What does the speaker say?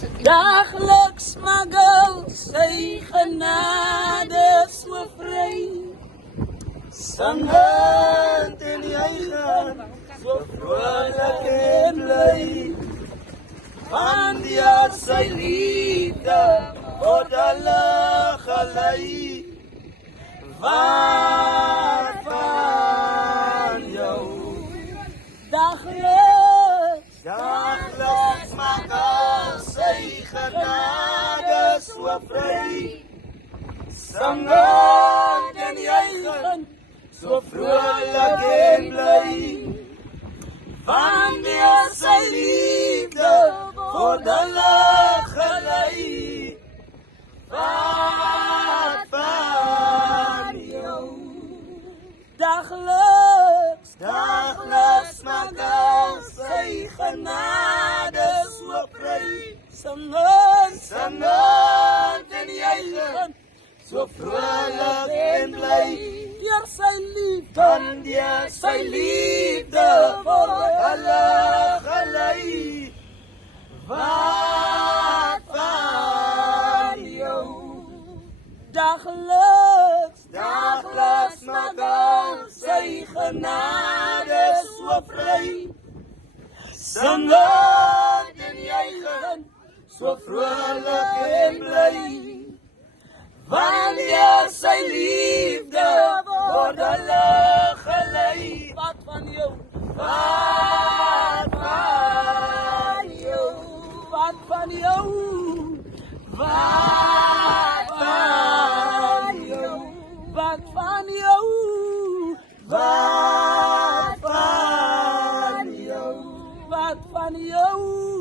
Dagelijks smagel sy genade so vry. Sangend en jy gaan so vrolik en bly. Van die Here sy liefde word hulle gelei. Wat van jou? Dagelijks Smagel sy genade so vry. Sangend en jy gaan so vrolik en bly. Van die Here sy liefde word hulle gelei. Wat van jou? Dagelijks Smagel sy genade so vry. sangend En jy gaan so vrolik en bly. deur sy liefde Van die Here sy liefde word hulle gelei. Wat van jou? dagelijks Smagel sy genade so vry. Sangend en jy gaan so vrolik en bly. Van die Here sy liefde word hulle gelei. wat van jou, Wat van jou? wat van jou, Wat van jou? wat van jou, Wat van jou? wat van jou.